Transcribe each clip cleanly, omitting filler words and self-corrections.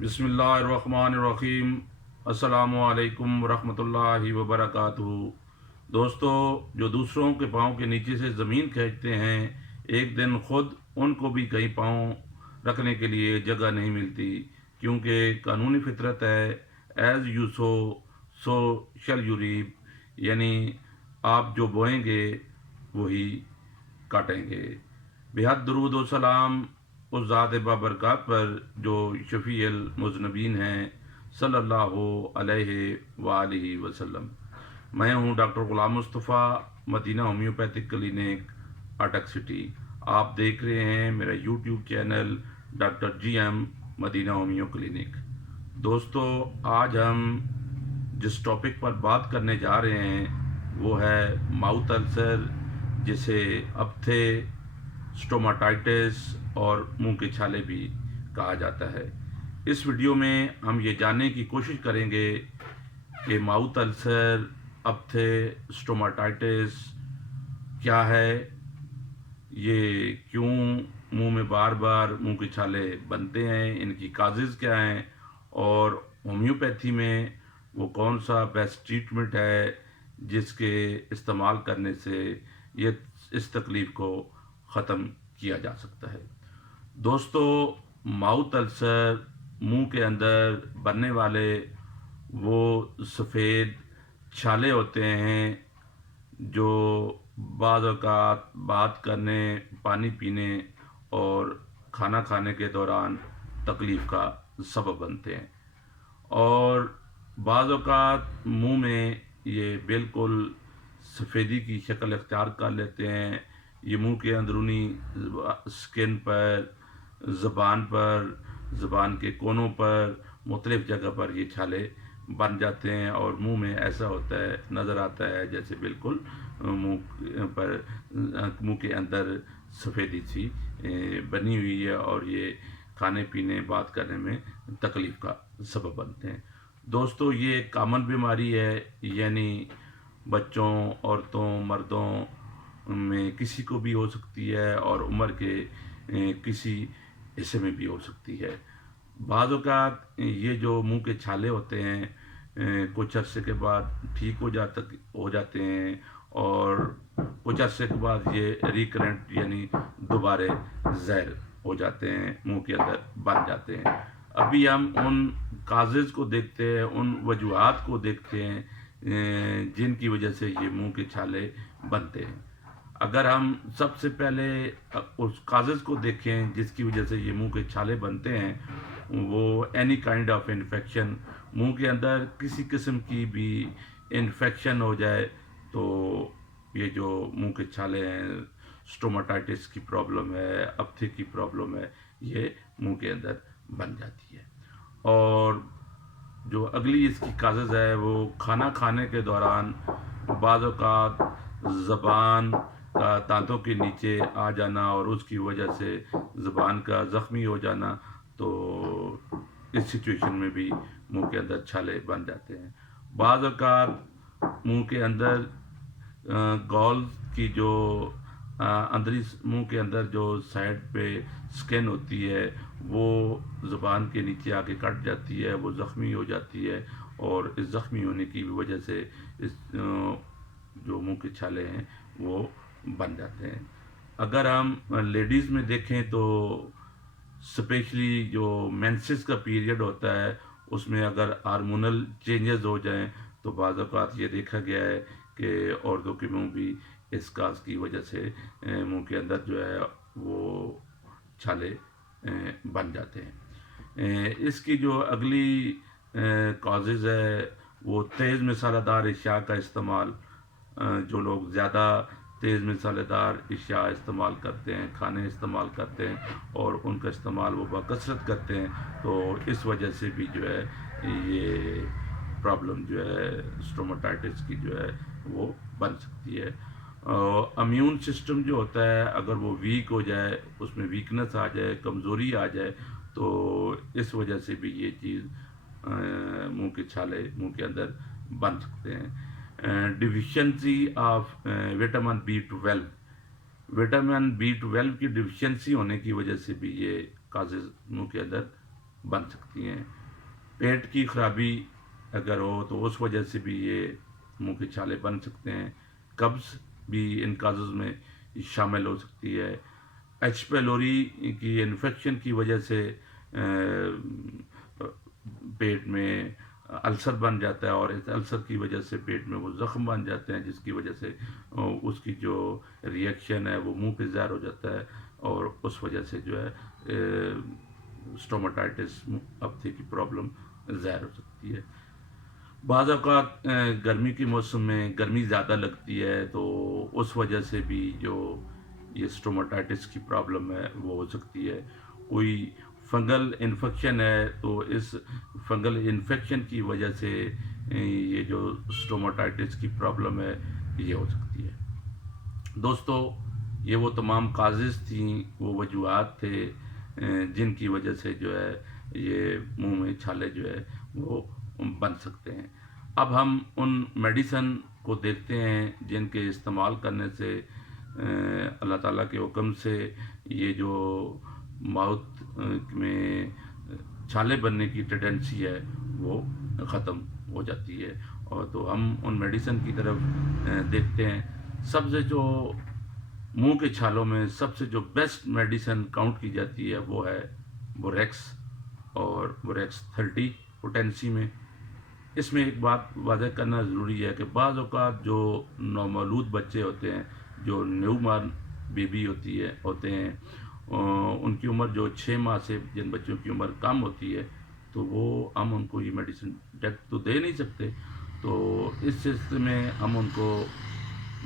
बिस्मिल्लाहिर्रहमानिर्रहीम। अस्सलामु अलैकुम वरहमतुल्लाहि वबरकातुहू। दोस्तों, जो दूसरों के पाँव के नीचे से ज़मीन खींचते हैं, एक दिन खुद उनको भी कहीं पाँव रखने के लिए जगह नहीं मिलती, क्योंकि कानूनी फितरत है, as you sow shall you reap, यानी आप जो बोएंगे वही काटेंगे। बेहद दरूद व सलाम उस ज़ात बाबरकत पर जो शफ़ीअल मुज़नबीन हैं सल्लल्लाहु अलैहि वालिहि वसल्लम। मैं हूं doctor Ghulam Mustafa, Madina homeopathic clinic, Attock city. आप देख रहे हैं मेरा YouTube channel doctor GM Madina homeo clinic. दोस्तों, आज हम जिस टॉपिक पर बात करने जा रहे हैं वो है माउथ अल्सर, जिसे अप्थे, स्टोमाटाइटिस और मुंह के छाले भी कहा जाता है। इस वीडियो में हम ये जानने की कोशिश करेंगे कि माउथ अल्सर, अप्थे, स्टोमाटाइटिस क्या है, ये क्यों मुंह में बार बार मुंह के छाले बनते हैं, इनकी काजेज़ क्या हैं, और होम्योपैथी में वो कौन सा बेस्ट ट्रीटमेंट है जिसके इस्तेमाल करने से ये इस तकलीफ़ को ख़त्म किया जा सकता है। दोस्तों, माउथ अल्सर, मुंह के अंदर बनने वाले वो सफ़ेद छाले होते हैं जो बाज़ औक़ात बात करने, पानी पीने और खाना खाने के दौरान तकलीफ़ का सबब बनते हैं, और बाज़ औक़ात मुंह में ये बिल्कुल सफ़ेदी की शक्ल इख्तियार कर लेते हैं। ये मुंह के अंदरूनी स्किन पर, ज़बान के कोनों पर, मुख्तलिफ़ जगह पर ये छाले बन जाते हैं, और मुंह में ऐसा होता है, नज़र आता है जैसे बिल्कुल मुंह के अंदर सफ़ेदी सी बनी हुई है, और ये खाने पीने, बात करने में तकलीफ़ का सबब बनते हैं। दोस्तों, ये एक कॉमन बीमारी है, यानी बच्चों, औरतों, मर्दों में किसी को भी हो सकती है, और उम्र के किसी हिस्से में भी हो सकती है। बाज़ औक़ात ये जो मुंह के छाले होते हैं कुछ अरसे के बाद ठीक हो जाते हैं, और कुछ अरसे के बाद ये रिकरेंट यानी दोबारे ज़हर हो जाते हैं, मुंह के अंदर बन जाते हैं। अभी हम उन काजेज़ को देखते हैं, उन वजूहात को देखते हैं जिनकी वजह से ये मुंह के छाले बनते हैं। अगर हम सबसे पहले उस काजेज़ को देखें जिसकी वजह से ये मुंह के छाले बनते हैं, वो एनी काइंड ऑफ इन्फेक्शन, मुंह के अंदर किसी किस्म की भी इन्फेक्शन हो जाए तो ये जो मुंह के छाले हैं, स्टोमाटाइटिस की प्रॉब्लम है, अप्थे की प्रॉब्लम है, ये मुंह के अंदर बन जाती है। और जो अगली इसकी काजेज़ है वो खाना खाने के दौरान बाज़ औक़ात ज़बान का दांतों के नीचे आ जाना, और उसकी वजह से ज़बान का ज़ख्मी हो जाना, तो इस सिचुएशन में भी मुंह के अंदर छाले बन जाते हैं। बाज़ औक़ात मुंह के अंदर गॉल की जो अंदरी मुंह के अंदर जो साइड पे स्किन होती है वो ज़बान के नीचे आके कट जाती है, वो ज़ख्मी हो जाती है, और इस ज़ख्मी होने की वजह से इस जो मुंह के छाले हैं वो बन जाते हैं। अगर हम लेडीज़ में देखें तो स्पेशली जो मेंसेस का पीरियड होता है उसमें अगर हार्मोनल चेंजेस हो जाएं तो बाज़ औक़ात ये देखा गया है कि औरतों के मुंह भी इस काज की वजह से मुंह के अंदर जो है वो छाले बन जाते हैं। इसकी जो अगली काजेज़ है वो तेज़ मसालेदार अशिया का इस्तेमाल, जो लोग ज़्यादा तेज़ मसालेदार अशिया इस्तेमाल करते हैं, खाने इस्तेमाल करते हैं, और उनका इस्तेमाल वो बकसरत करते हैं, तो इस वजह से भी जो है ये प्रॉब्लम जो है स्टोमाटाइटिस की जो है वो बन सकती है। इम्यून सिस्टम जो होता है अगर वो वीक हो जाए, उसमें वीकनेस आ जाए, कमज़ोरी आ जाए, तो इस वजह से भी ये चीज़ मुंह के छाले मुंह के अंदर बन सकते हैं। Deficiency of vitamin B twelve की डिफिशिएंसी होने की वजह से भी ये काजेज़ मुंह के अंदर बन सकती हैं। पेट की खराबी अगर हो तो उस वजह से भी ये मुंह के छाले बन सकते हैं। कब्ज़ भी इन काज़ों में शामिल हो सकती है। एच पेलोरी की इन्फेक्शन की वजह से पेट में अल्सर बन जाता है, और इस अल्सर की वजह से पेट में वो ज़ख्म बन जाते हैं, जिसकी वजह से उसकी जो रिएक्शन है वो मुंह पे ज़ाहिर हो जाता है, और उस वजह से जो है स्टोमाटाइटिस अप्थे की प्रॉब्लम ज़ाहिर हो सकती है। बाज़ औक़ात गर्मी के मौसम में गर्मी ज़्यादा लगती है, तो उस वजह से भी जो ये स्टोमाटाइटिस की प्रॉब्लम है वो हो सकती है। कोई फंगल इन्फेक्शन है तो इस फंगल इन्फेक्शन की वजह से ये जो स्टोमाटाइटिस की प्रॉब्लम है ये हो सकती है। दोस्तों, ये वो तमाम काज़ेज़ थी, वो वजूहात थे जिनकी वजह से जो है ये मुंह में छाले जो है वो बन सकते हैं। अब हम उन मेडिसन को देखते हैं जिनके इस्तेमाल करने से अल्लाह ताला के हुक्म से ये जो माउथ में छाले बनने की टेंडेंसी है वो ख़त्म हो जाती है। और तो हम उन मेडिसन की तरफ देखते हैं। सबसे जो मुंह के छालों में सबसे जो बेस्ट मेडिसन काउंट की जाती है वो है बोरेक्स, और बोरेक्स 30 पोटेंसी में। इसमें एक बात वाज़ह करना ज़रूरी है कि बाज़ औक़ात जो नौमौलूद बच्चे होते हैं, जो न्यूबॉर्न बेबी होते हैं, उनकी उम्र जो 6 माह से जिन बच्चों की उम्र कम होती है, तो वो हम उनको ये मेडिसिन डायरेक्ट तो दे नहीं सकते। तो इस सिलसिले में हम उनको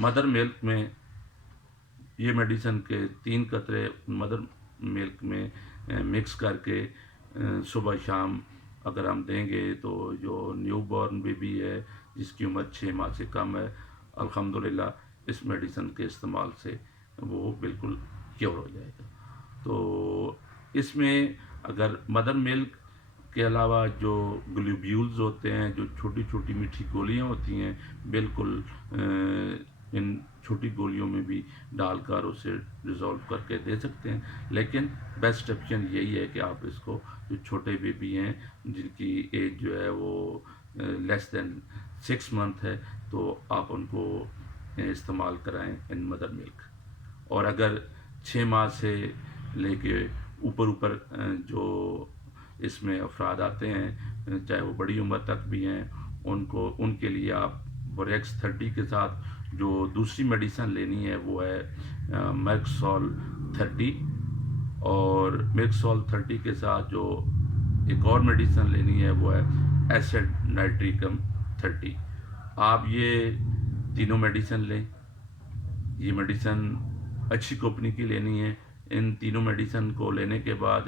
मदर मिल्क में ये मेडिसिन के 3 कतरे मदर मिल्क में मिक्स करके सुबह शाम अगर हम देंगे, तो जो न्यूबॉर्न बेबी है जिसकी उम्र 6 माह से कम है, अल्हम्दुलिल्लाह इस मेडिसिन के इस्तेमाल से वो बिल्कुल क्योर हो जाएगा। तो इसमें अगर मदर मिल्क के अलावा जो ग्लोब्यूल्स होते हैं, जो छोटी छोटी मीठी गोलियां होती हैं, बिल्कुल इन छोटी गोलियों में भी डालकर उसे डिज़ोल्व करके दे सकते हैं। लेकिन बेस्ट ऑप्शन यही है कि आप इसको, जो छोटे बेबी हैं जिनकी एज जो है वो लेस देन 6 मंथ है, तो आप उनको इस्तेमाल कराएं इन मदर मिल्क। और अगर 6 माह से लेके ऊपर जो इसमें अफराद आते हैं, चाहे वो बड़ी उम्र तक भी हैं, उनके लिए आप बोरेक्स 30 के साथ जो दूसरी मेडिसिन लेनी है वो है मेर्कसोल 30, और मेर्कसोल 30 के साथ जो एक और मेडिसिन लेनी है वो है एसिड नाइट्रिकम 30। आप ये तीनों मेडिसिन लें। ये मेडिसिन अच्छी कंपनी की लेनी है। इन तीनों मेडिसिन को लेने के बाद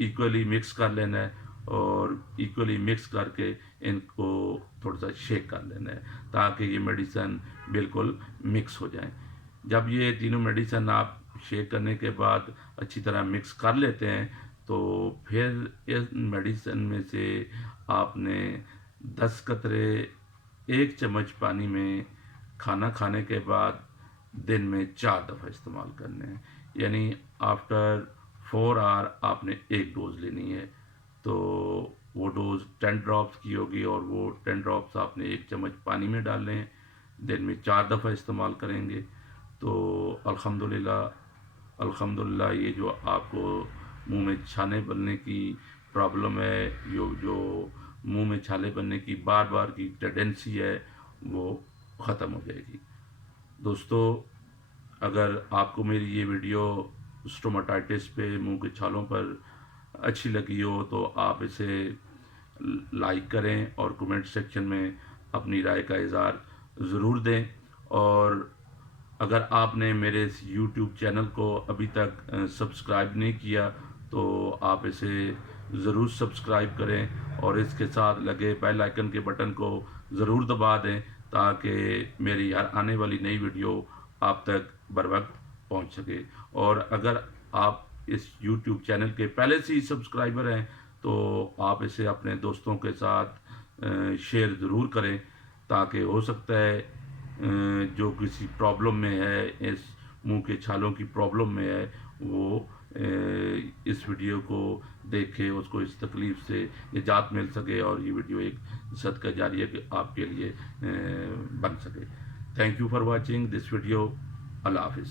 इक्वली मिक्स कर लेना है, और इक्वली मिक्स करके इनको थोड़ा सा शेक कर लेना है, ताकि ये मेडिसिन बिल्कुल मिक्स हो जाए। जब ये तीनों मेडिसिन आप शेक करने के बाद अच्छी तरह मिक्स कर लेते हैं, तो फिर इस मेडिसिन में से आपने 10 कतरे 1 चम्मच पानी में खाना खाने के बाद दिन में 4 दफ़ा इस्तेमाल करने हैं। यानी आफ्टर 4 आवर आपने 1 डोज़ लेनी है। तो वो डोज़ 10 ड्रॉप्स की होगी, और वो 10 ड्रॉप्स आपने 1 चम्मच पानी में डालने हैं। दिन में 4 दफ़ा इस्तेमाल करेंगे तो अल्हम्दुलिल्लाह ये जो आपको मुंह में छाले बनने की प्रॉब्लम है, जो मुंह में छाले बनने की बार बार की टेंडेंसी है, वो ख़त्म हो जाएगी। दोस्तों, अगर आपको मेरी ये वीडियो स्टोमाटाइटिस पे, मुंह के छालों पर अच्छी लगी हो, तो आप इसे लाइक करें और कमेंट सेक्शन में अपनी राय का इज़हार ज़रूर दें। और अगर आपने मेरे इस यूट्यूब चैनल को अभी तक सब्सक्राइब नहीं किया, तो आप इसे ज़रूर सब्सक्राइब करें, और इसके साथ लगे बेल आइकन के बटन को ज़रूर दबा दें, ताकि मेरी हर आने वाली नई वीडियो आप तक बर वक्त पहुँच सके। और अगर आप इस YouTube चैनल के पहले से ही सब्सक्राइबर हैं, तो आप इसे अपने दोस्तों के साथ शेयर ज़रूर करें, ताकि हो सकता है जो किसी प्रॉब्लम में है, इस मुंह के छालों की प्रॉब्लम में है, वो اس ویڈیو کو دیکھے، اس کو اس تکلیف سے نجات مل سکے اور یہ ویڈیو ایک صدقہ جاریہ کہ آپ کے لیے بن سکے. Thank you for watching this video. اللہ حافظ.